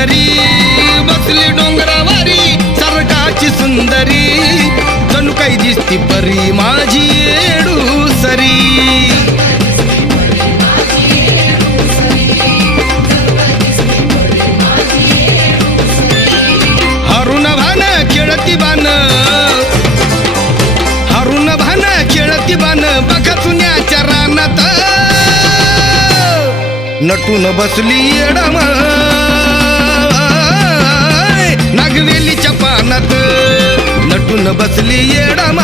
सुंदरी बसली डोंगरावारी सरकाची सुंदरी जणू काही दिसती परी माझी येडूसरी हरुण भान खेळती बान हरुण भान खेळती बान बघा चुन्याच्या रानात नटून बसली येडम नागवेलीच्या पानात नटून बसली येडम